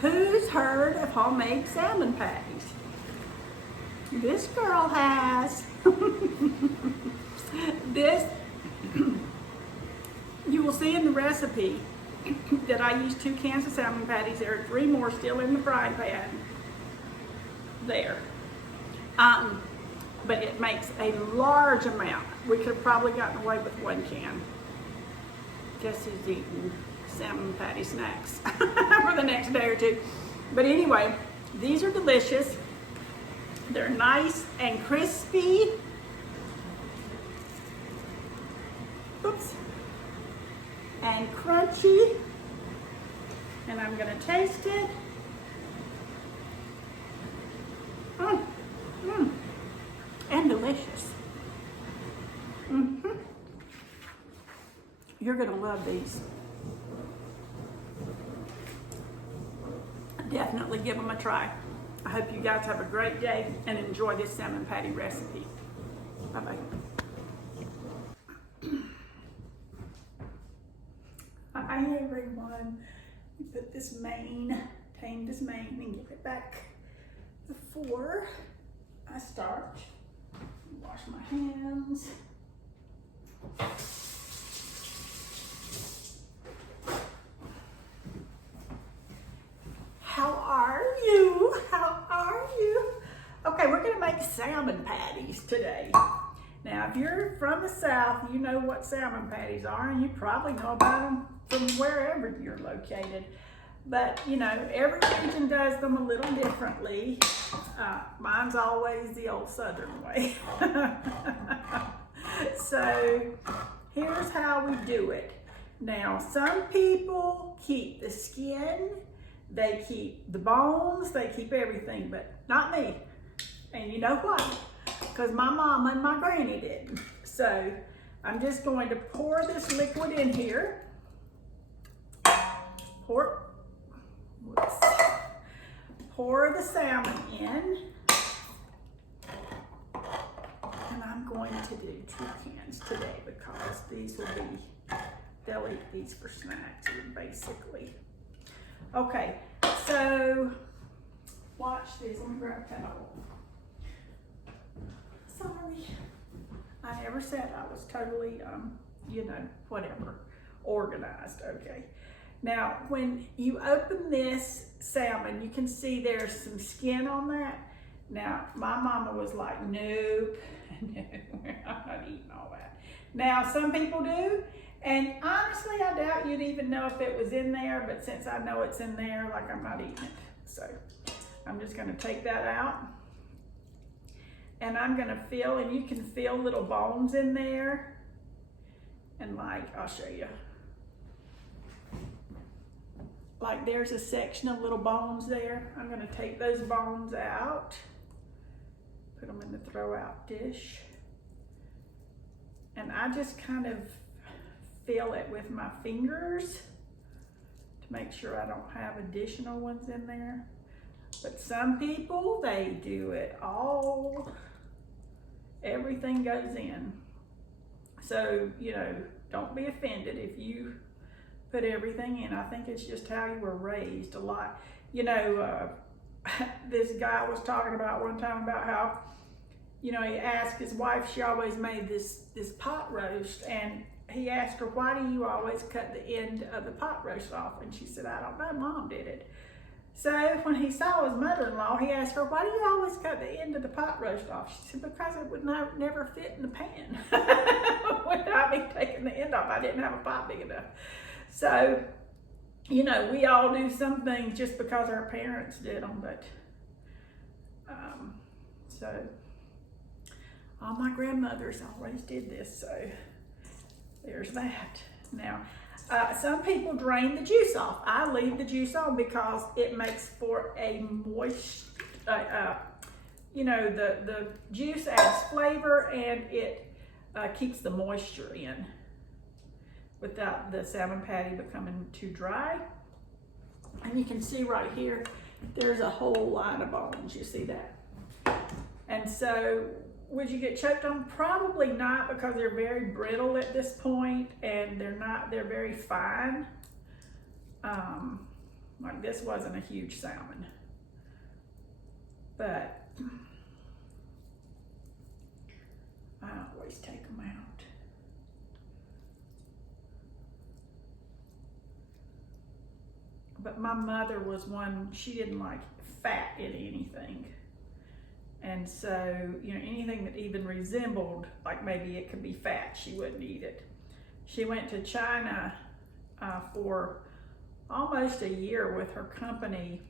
Who's heard of homemade salmon patties? This girl has. This, you will see in the recipe that I used 2 cans of salmon patties. There are 3 more still in the frying pan. There. But it makes a large amount. We could have probably gotten away with 1 can. Guess who's eating salmon patty snacks for the next day or 2. But anyway, these are delicious. They're nice and crispy. Oops. And crunchy. And I'm gonna taste it. And delicious. You're gonna love these. Definitely give them a try. I hope you guys have a great day and enjoy this salmon patty recipe. Bye-bye. Hi everyone. We put this tame this mane and give it back before I start. Wash my hands. How are you? How are you? Okay, we're gonna make salmon patties today. Now, if you're from the South, you know what salmon patties are, and you probably know about them from wherever you're located. But, you know, every region does them a little differently. Mine's always the old Southern way. So, here's how we do it. Now, some people keep the skin, they keep the bones, they keep everything, but not me. And you know why? Because my mom and my granny didn't. So, I'm just going to pour this liquid in here. Pour the salmon in, and I'm going to do 2 cans today because these will be, they'll eat these for snacks basically. Okay, so watch this. Let me grab a towel. Sorry, I never said I was totally, you know, whatever, organized. Okay. Now, when you open this salmon, you can see there's some skin on that. Now, my mama was like, nope, no, I'm not eating all that. Now, some people do, and honestly, I doubt you'd even know if it was in there, but since I know it's in there, like, I'm not eating it. So, I'm just gonna take that out. And I'm gonna feel, and you can feel little bones in there. And like, I'll show you. Like there's a section of little bones there. I'm gonna take those bones out, put them in the throw out dish. And I just kind of feel it with my fingers to make sure I don't have additional ones in there. But some people, they do it all, everything goes in. So, you know, don't be offended if you put everything in. I think it's just how you were raised a lot. You know, this guy was talking about one time about how, you know, he asked his wife, she always made this pot roast, and he asked her, why do you always cut the end of the pot roast off? And she said, I don't know, Mom did it. So when he saw his mother-in-law, he asked her, why do you always cut the end of the pot roast off? She said, because it would never fit in the pan. Without me taking the end off, I didn't have a pot big enough. So, you know, we all do some things just because our parents did them, but, so, all my grandmothers always did this, so there's that. Now, some people drain the juice off. I leave the juice on because it makes for a moist, you know, the juice adds flavor and it keeps the moisture in without the salmon patty becoming too dry. And you can see right here, there's a whole line of bones, you see that? And so, would you get choked on? Probably not, because they're very brittle at this point and they're very fine. Like this wasn't a huge salmon, but I always take them out. But my mother was one, she didn't like fat in anything. And so, you know, anything that even resembled, like maybe it could be fat, she wouldn't eat it. She went to China for almost a year with her company.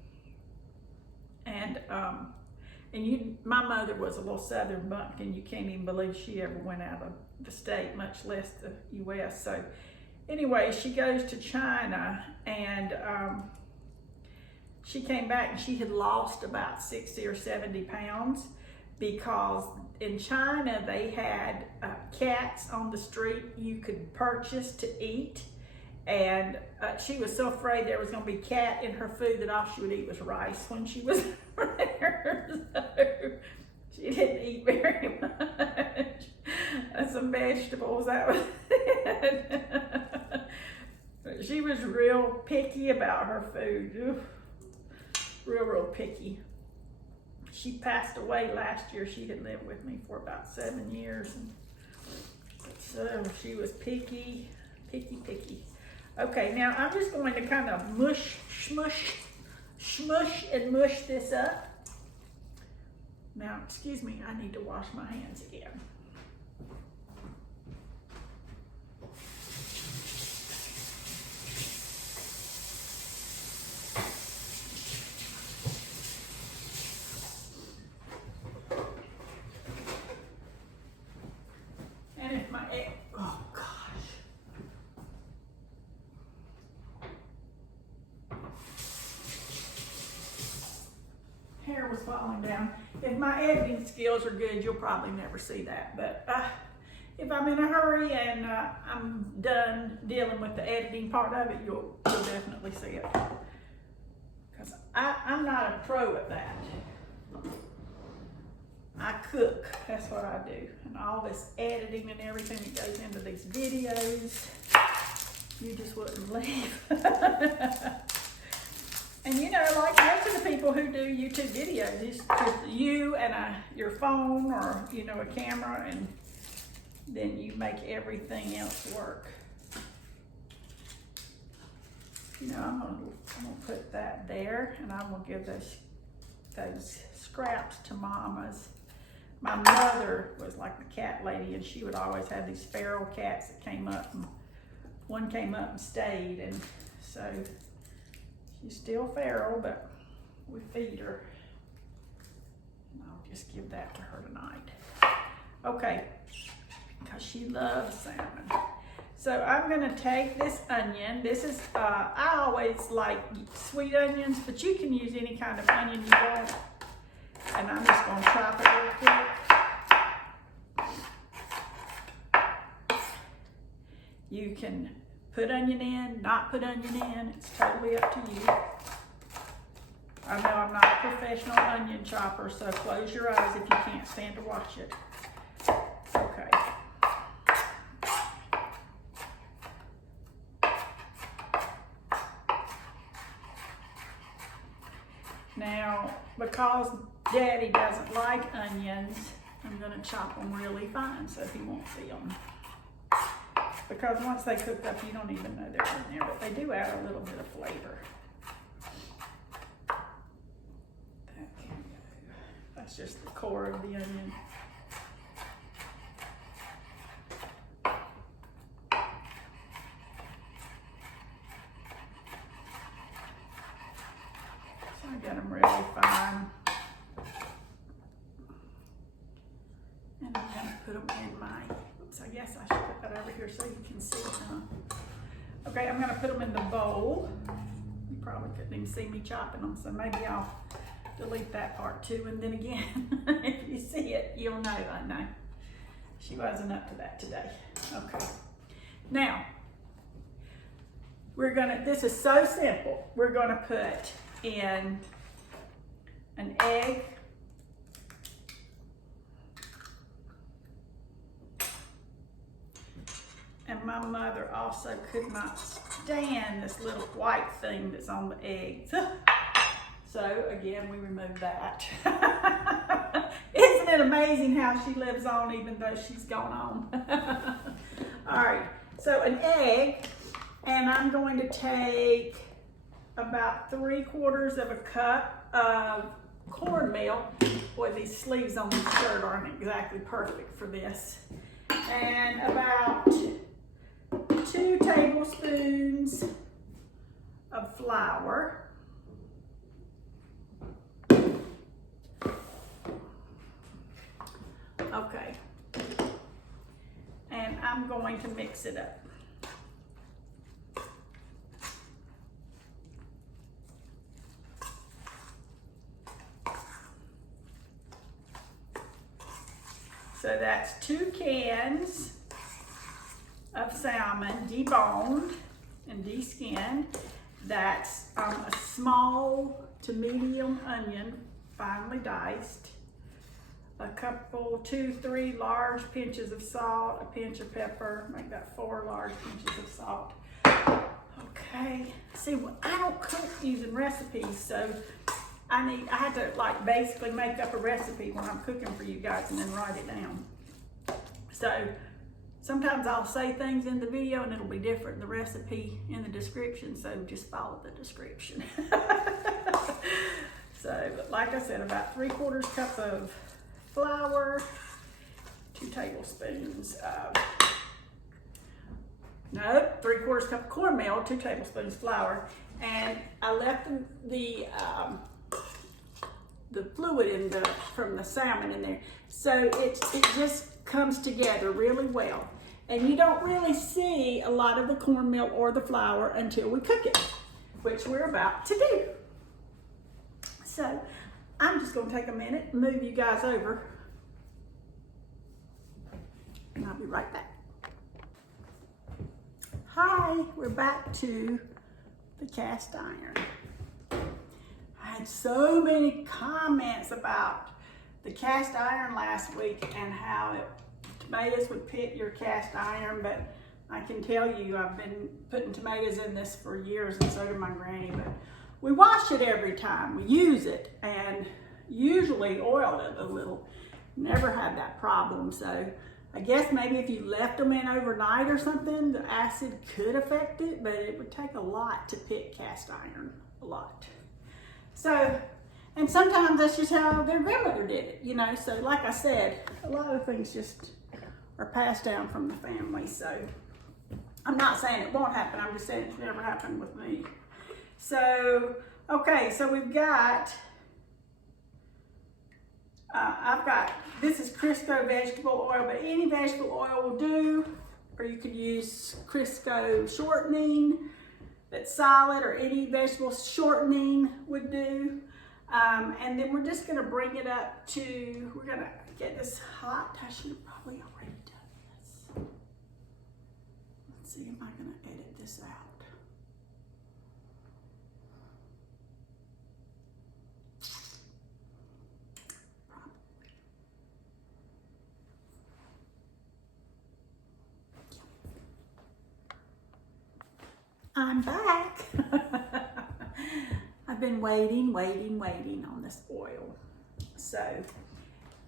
And my mother was a little Southern bumpkin. You can't even believe she ever went out of the state, much less the U.S. So anyway, she goes to China, and she came back and she had lost about 60 or 70 pounds because in China they had cats on the street you could purchase to eat. And she was so afraid there was going to be cat in her food that all she would eat was rice when she was there. So she didn't eat very much. Some vegetables, that was it. But she was real picky about her food. Oof. Real picky. She passed away last year. She had lived with me for about 7 years. And so she was picky. Okay, now I'm just going to kind of smush and mush this up. Now, excuse me, I need to wash my hands again. Hair was falling down. If my editing skills are good, you'll probably never see that. But if I'm in a hurry and I'm done dealing with the editing part of it, you'll definitely see it. Because I'm not a pro at that. I cook, that's what I do. And all this editing and everything that goes into these videos, you just wouldn't believe. And you know, like most of the people who do YouTube videos, it's just you and your phone or, you know, a camera, and then you make everything else work. You know, I'm gonna put that there, and I'm gonna give those scraps to Mama's. My mother was like the cat lady, and she would always have these feral cats that came up, and one came up and stayed, and so she's still feral, but we feed her. And I'll just give that to her tonight. Okay, because she loves salmon. So I'm gonna take this onion. This is, I always like sweet onions, but you can use any kind of onion you want. And I'm just gonna chop it real quick. You can put onion in, not put onion in, it's totally up to you. I know I'm not a professional onion chopper, so close your eyes if you can't stand to watch it. Okay. Now, because Daddy doesn't like onions, I'm gonna chop them really fine so he won't see them. Because once they cook up, you don't even know they're in there, but they do add a little bit of flavor. That can go. That's just the core of the onion. So I got them really fine. And I'm gonna put them in my, oops, I guess I should put that over here so you can see them. Okay, I'm gonna put them in the bowl. You probably couldn't even see me chopping them, so maybe I'll delete that part too. And then again, if you see it, you'll know I know. She wasn't up to that today. Okay. Now, this is so simple. We're gonna put in an egg, and And my mother also could not stand this little white thing that's on the eggs. So again, we removed that. Isn't it amazing how she lives on even though she's gone on? All right, so an egg, and I'm going to take about 3/4 of a cup of cornmeal. Boy, these sleeves on this shirt aren't exactly perfect for this. And about 2 tablespoons of flour. Okay. And I'm going to mix it up. So that's 2 cans of salmon, deboned and deskinned. That's a small to medium onion, finely diced. A couple, 2-3 large pinches of salt, a pinch of pepper, make that 4 large pinches of salt. Okay, see, I don't cook using recipes, so I had to like basically make up a recipe when I'm cooking for you guys and then write it down. So sometimes I'll say things in the video and it'll be different, the recipe in the description, so just follow the description. So, but like I said, about 3/4 cup of flour, 2 tablespoons of, no, 3/4 cup of cornmeal, 2 tablespoons flour, and I left the fluid from the salmon in there, so it just comes together really well, and you don't really see a lot of the cornmeal or the flour until we cook it, which we're about to do. So I'm just going to take a minute and move you guys over, and I'll be right back. Hi, we're back to the cast iron. I had so many comments about the cast iron last week and how tomatoes would pit your cast iron, but I can tell you I've been putting tomatoes in this for years, and so did my granny, but we wash it every time we use it and usually oil it a little. Never had that problem, so I guess maybe if you left them in overnight or something, the acid could affect it, but it would take a lot to pit cast iron, a lot. So, and sometimes that's just how their grandmother did it, you know, so like I said, a lot of things just are passed down from the family, so I'm not saying it won't happen, I'm just saying it's never happened with me. So, okay, so we've got, this is Crisco vegetable oil, but any vegetable oil will do, or you could use Crisco shortening that's solid, or any vegetable shortening would do. And then we're just gonna bring it up to, we're gonna get this hot. I should have probably already done this. Let's see, am I gonna edit this out? I'm back. I've been waiting on this oil. So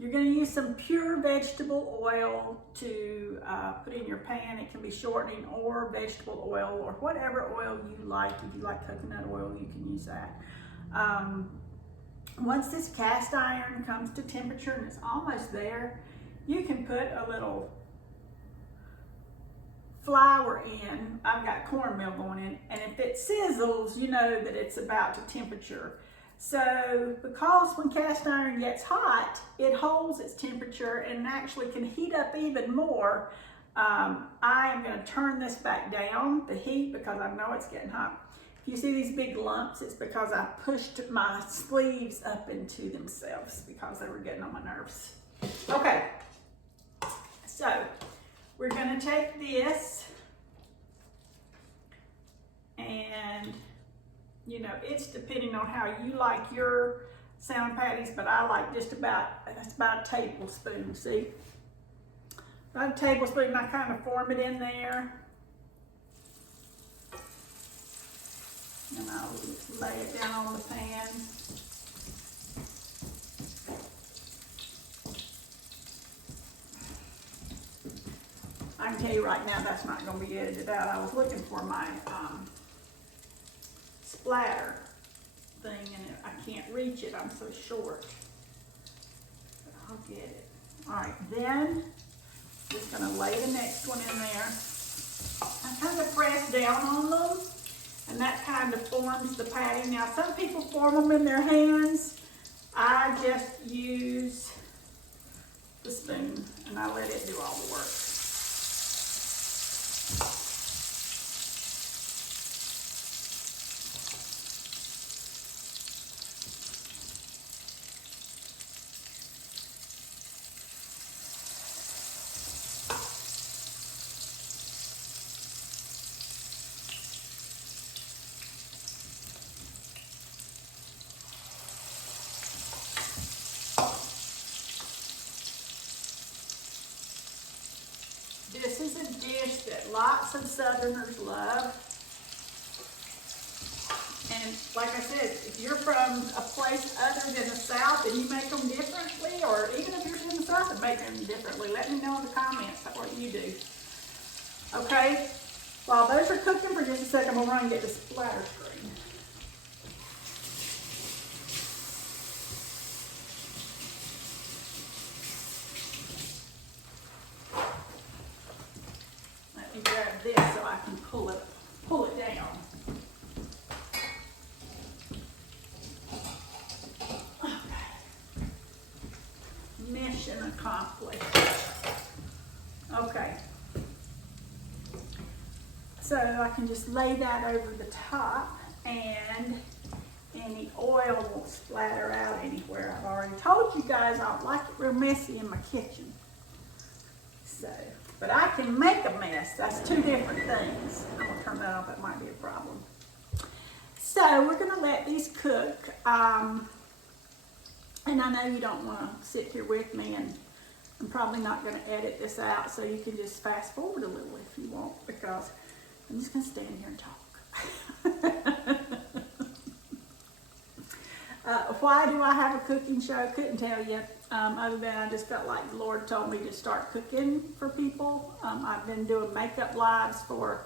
you're going to use some pure vegetable oil to put in your pan. It can be shortening or vegetable oil or whatever oil you like. If you like coconut oil, you can use that. Once this cast iron comes to temperature and it's almost there, you can put a little flour in. I've got cornmeal going in, and if it sizzles, you know that it's about to temperature. So because when cast iron gets hot, it holds its temperature and actually can heat up even more. I am going to turn this back down, the heat, because I know it's getting hot. If you see these big lumps, it's because I pushed my sleeves up into themselves because they were getting on my nerves. Okay, so we're going to take this, and you know, it's depending on how you like your salmon patties, but I like just about, that's about a tablespoon, see? About a tablespoon, I kind of form it in there. And I'll lay it down on the pan. I can tell you right now, that's not going to be edited out. I was looking for my splatter thing, and I can't reach it. I'm so short. But I'll get it. All right, then just going to lay the next one in there. I kind of press down on them, and that kind of forms the patty. Now, some people form them in their hands. I just use the spoon, and I let it do all the work. This is a dish that lots of Southerners love. And like I said, if you're from a place other than the South and you make them differently, or even if you're from the South and make them differently, let me know in the comments what you do. Okay, while those are cooking for just a second, we'll run and get the splatter screen. Let me grab this so I can pull it down. Mission accomplished. Okay. So I can just lay that over the top and any oil won't splatter out anywhere. I've already told you guys I don't like it real messy in my kitchen. So, but I can make a mess. That's two different things. I'm gonna turn that off, that might be a problem. So we're gonna let these cook. And I know you don't want to sit here with me, and I'm probably not going to edit this out, so you can just fast forward a little if you want, because I'm just going to stand here and talk. Why do I have a cooking show? Couldn't tell you, other than I just felt like the Lord told me to start cooking for people. I've been doing makeup lives for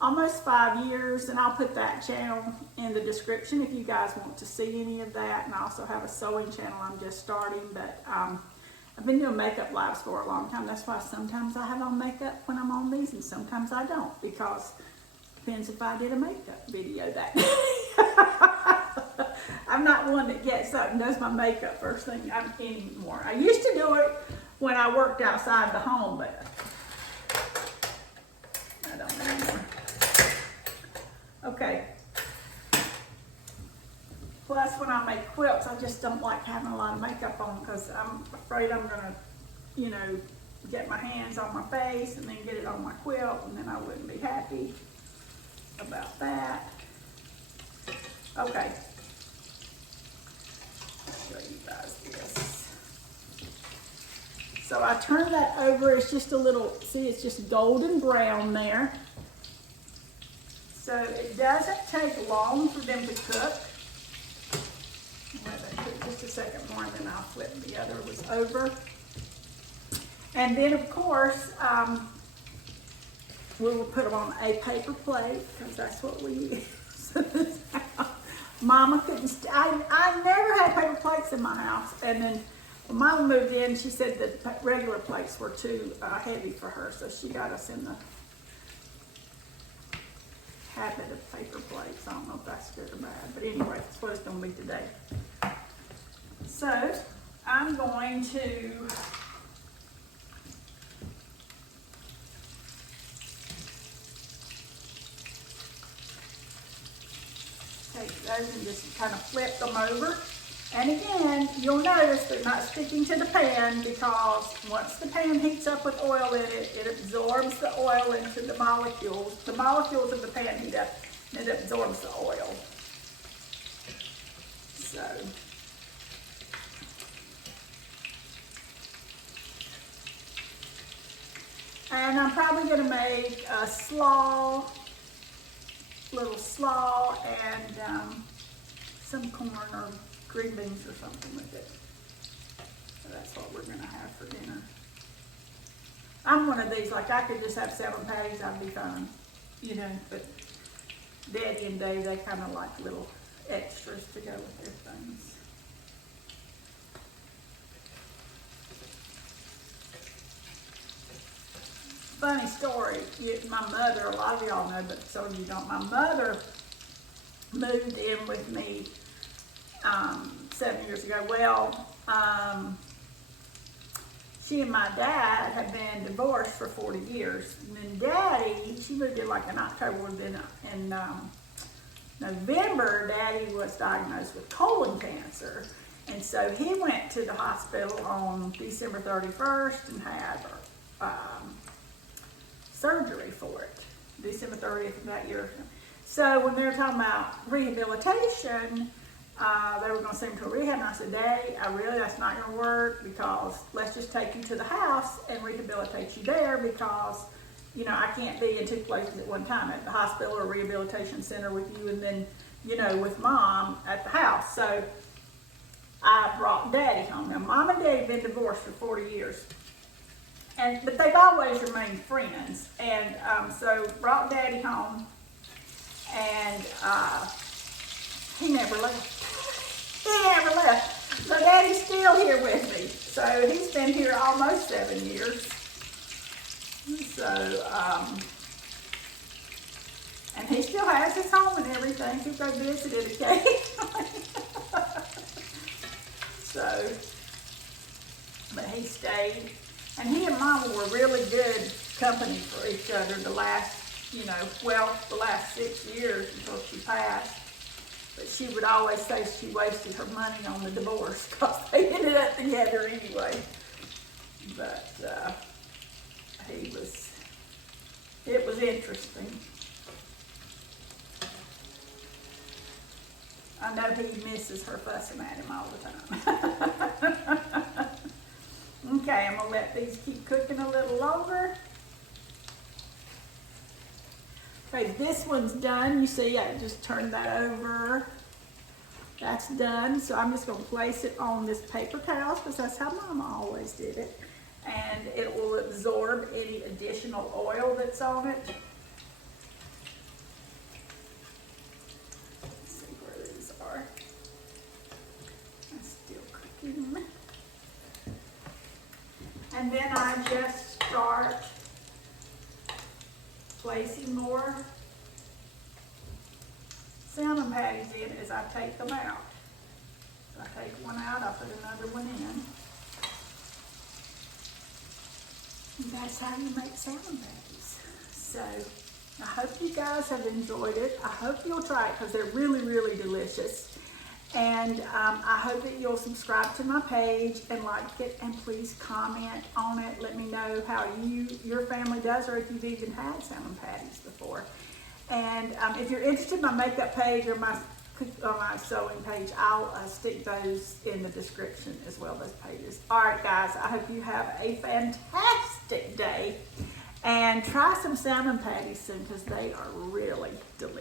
almost 5 years, and I'll put that channel in the description if you guys want to see any of that. And I also have a sewing channel I'm just starting, but I've been doing makeup lives for a long time. That's why sometimes I have on makeup when I'm on these, and sometimes I don't, because it depends if I did a makeup video that day. I'm not one that gets up and does my makeup first thing anymore. I used to do it when I worked outside the home, but I don't anymore. Okay. Plus, when I make quilts, I just don't like having a lot of makeup on, because I'm afraid I'm gonna, you know, get my hands on my face and then get it on my quilt, and then I wouldn't be happy about that. Okay. I'll show you guys this. So I turn that over. It's just a little, see, it's just golden brown there. So it doesn't take long for them to cook. Let that cook just a second more, and then I'll flip the other was over. And then, of course, we will put them on a paper plate, because that's what we use. Mama couldn't, I never had paper plates in my house. And then when Mama moved in, she said that regular plates were too heavy for her, so she got us in the habit of paper plates. I don't know if that's good or bad, but anyway, that's what it's going to be today. So I'm going to take those and just kind of flip them over. And again, you'll notice they're not sticking to the pan, because once the pan heats up with oil in it, it absorbs the oil into the molecules. The molecules of the pan heat up, and it absorbs the oil. So, and I'm probably going to make a slaw little slaw and some corn or green beans or something with it. So that's what we're gonna have for dinner. I'm one of these, like I could just have salmon patties, I'd be fine, you know, but Daddy and Dave, they kind of like little extras to go with their things. Funny story, my mother, a lot of y'all know, but some of you don't, my mother moved in with me 7 years ago. Well, she and my dad had been divorced for 40 years. And then Daddy, she moved in like in October, then in November, Daddy was diagnosed with colon cancer. And so he went to the hospital on December 31st and had surgery for it, December 30th of that year. So when they were talking about rehabilitation, they were going to send him to a rehab, and I said, Daddy, that's not going to work, because let's just take you to the house and rehabilitate you there, because, you know, I can't be in two places at one time, at the hospital or rehabilitation center with you, and then, you know, with Mom at the house. So I brought Daddy home. Now, Mom and Daddy have been divorced for 40 years. But they've always remained friends. And so brought Daddy home, and he never left. He never left. So Daddy's still here with me. So he's been here almost 7 years. So, and he still has his home and everything. He'll go visit it occasionally. So, but he stayed. And he and Mama were really good company for each other the last, the last 6 years until she passed. But she would always say she wasted her money on the divorce, because they ended up together anyway. But it was interesting. I know he misses her fussing at him all the time. Okay, I'm gonna let these keep cooking a little longer. Okay, this one's done. You see, I just turned that over. That's done. So I'm just gonna place it on this paper towel, because that's how Mama always did it. And it will absorb any additional oil that's on it. Let's see where these are. I'm still cooking. And then I just start placing more salmon patties in as I take them out. So I take one out, I put another one in. And that's how you make salmon patties. So I hope you guys have enjoyed it. I hope you'll try it, because they're really, really delicious. And I hope that you'll subscribe to my page and like it, and please comment on it. Let me know how your family does, or if you've even had salmon patties before. And if you're interested in my makeup page or my sewing page, I'll stick those in the description as well, those pages. All right, guys, I hope you have a fantastic day, and try some salmon patties soon, because they are really delicious.